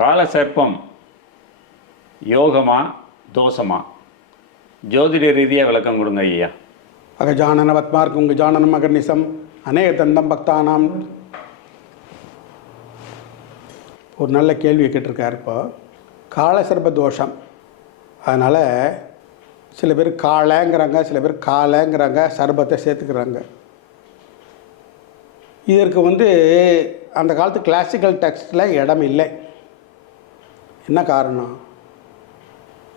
கால சர்ப்பம் யோகமா தோஷமா? ஜோதிட ரீதியாக விளக்கம் கொடுங்க ஐயா. அகஜானன பத்மார்க்கும் கஜானனம் அகர்நிசம் அநேக தந்தம் பக்தானாம். ஒரு நல்ல கேள்வியை கேட்டிருக்கார். இப்போ காலசர்ப்ப தோஷம், அதனால் சில பேர் காளைங்கிறாங்க, சில பேர் காலைங்கிறாங்க, சர்பத்தை சேர்த்துக்கிறாங்க. இதற்கு அந்த காலத்து கிளாசிக்கல் டெக்ஸ்டில் இடம் இல்லை. என்ன காரணம்?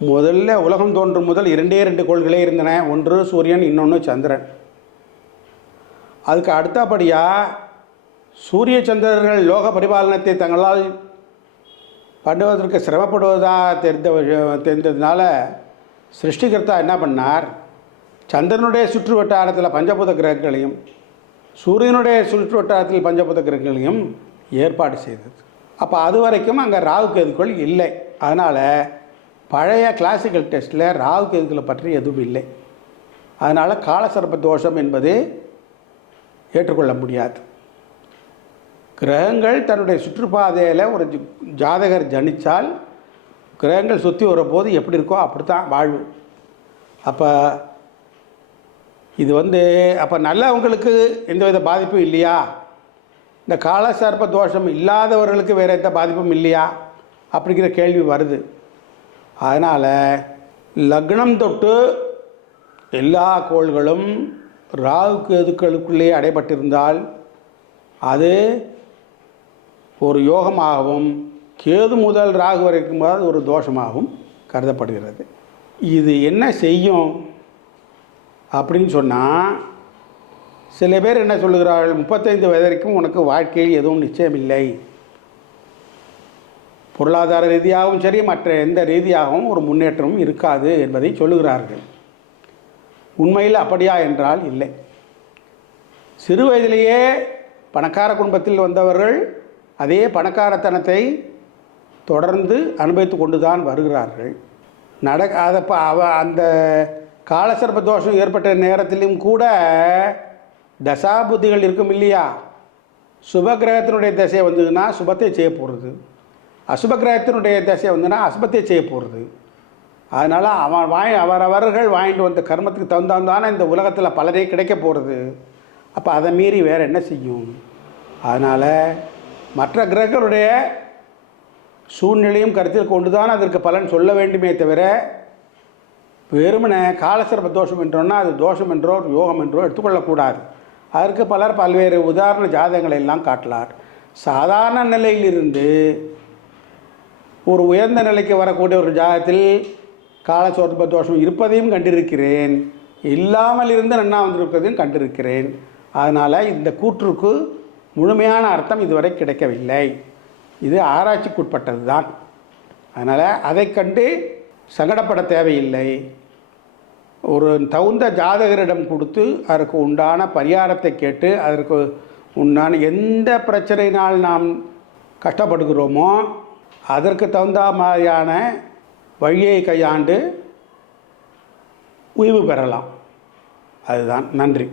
முதல்ல உலகம் தோன்றும் முதல் 2 கோள்களே இருந்தன. ஒன்று சூரியன், இன்னொன்று சந்திரன். அதுக்கு அடுத்தபடியாக சூரிய சந்திரர்கள் லோக பரிபாலனத்தை தங்களால் பண்ணுவதற்கு சிரமப்படுவதாக தெரிந்ததுனால சிருஷ்டிகர்த்தா என்ன பண்ணார்? சந்திரனுடைய சுற்று வட்டாரத்தில் பஞ்சபூத கிரகங்களையும் சூரியனுடைய சுற்று வட்டாரத்தில் பஞ்சபூத கிரகங்களையும் ஏற்பாடு செய்தது. அப்போ அது வரைக்கும் அங்கே ராகு கேதுக்கள் இல்லை. அதனால் பழைய கிளாசிக்கல் டெஸ்ட்டில் ராகு கேதுக்களை பற்றி எதுவும் இல்லை. அதனால் காலசர்ப்ப தோஷம் என்பது ஏற்றுக்கொள்ள முடியாது. கிரகங்கள் தன்னுடைய சுற்றுப்பாதையில் ஒரு ஜாதகர் ஜனித்தால் கிரகங்கள் சுற்றி வரப்போது எப்படி இருக்கோ அப்படி தான் வாழ்வு. அப்போ இது அப்போ நல்லவங்களுக்கு எந்தவித பாதிப்பும் இல்லையா? இந்த காலசர்ப்ப தோஷம் இல்லாதவர்களுக்கு வேறு எந்த பாதிப்பும் இல்லையா அப்படிங்கிற கேள்வி வருது. அதனால் லக்னம் தொட்டு எல்லா கோள்களும் ராகு கேதுக்களுக்குள்ளே அடைபட்டிருந்தால் அது ஒரு யோகமாகவும் கேது முதல் ராகு வரைக்கும் ஒரு தோஷமாகவும் கருதப்படுகிறது. இது என்ன செய்யும் அப்படின்னு சொன்னால், சில பேர் என்ன சொல்லுகிறார்கள், 35 வயது வரைக்கும் உனக்கு வாழ்க்கையில் எதுவும் நிச்சயமில்லை, பொருளாதார ரீதியாகவும் சரி மற்ற எந்த ரீதியாகவும் ஒரு முன்னேற்றமும் இருக்காது என்பதை சொல்லுகிறார்கள். உண்மையில் அப்படியா என்றால் இல்லை. சிறு வயதிலேயே பணக்கார குடும்பத்தில் வந்தவர்கள் அதே பணக்காரத்தனத்தை தொடர்ந்து அனுபவித்து கொண்டு தான் வருகிறார்கள். அந்த காலசர்ப்ப தோஷம் ஏற்பட்ட நேரத்திலும் கூட தசாபுத்திகள் இருக்கும் இல்லையா? சுப கிரகத்தினுடைய திசை வந்ததுன்னா சுபத்தை செய்ய போகிறது, அசுப கிரகத்தினுடைய திசை வந்ததுன்னா அசுபத்தை செய்ய போகிறது. அதனால் அவரவர்கள் வாங்கிட்டு வந்த கர்மத்துக்கு தகுந்தான இந்த உலகத்தில் பலரே கிடைக்க போகிறது. அப்போ அதை மீறி வேறு என்ன செய்யும்? அதனால் மற்ற கிரகங்களுடைய சூழ்நிலையும் கருத்தில் கொண்டு தான் அதற்கு பலன் சொல்ல வேண்டுமே தவிர வெறுமனே காலசர்ப்ப தோஷம் என்றோன்னா அது தோஷம் என்றோ யோகம் என்றோ எடுத்துக்கொள்ளக்கூடாது. அதற்கு பலர் பல்வேறு உதாரண ஜாதகங்களை எல்லாம் காட்டலார். சாதாரண நிலையிலிருந்து ஒரு உயர்ந்த நிலைக்கு வரக்கூடிய ஒரு ஜாதகத்தில் காலசர்ப்ப தோஷம் இருப்பதையும் கண்டிருக்கிறேன், இல்லாமல் இருந்து நன்னா வந்திருப்பதையும் கண்டிருக்கிறேன். அதனால் இந்த கூற்றுக்கு முழுமையான அர்த்தம் இதுவரை கிடைக்கவில்லை. இது ஆராய்ச்சிக்குட்பட்டது தான். அதனால் அதை கண்டு சங்கடப்பட தேவையில்லை. ஒரு தகுந்த ஜாதகரிடம் கொடுத்து அதற்கு உண்டான பரிகாரத்தை கேட்டு அதற்கு உண்டான எந்த பிரச்சனையினால் நாம் கஷ்டப்படுகிறோமோ அதற்கு தகுந்த மாதிரியான வழியை கையாண்டு உய்வு பெறலாம். அதுதான். நன்றி.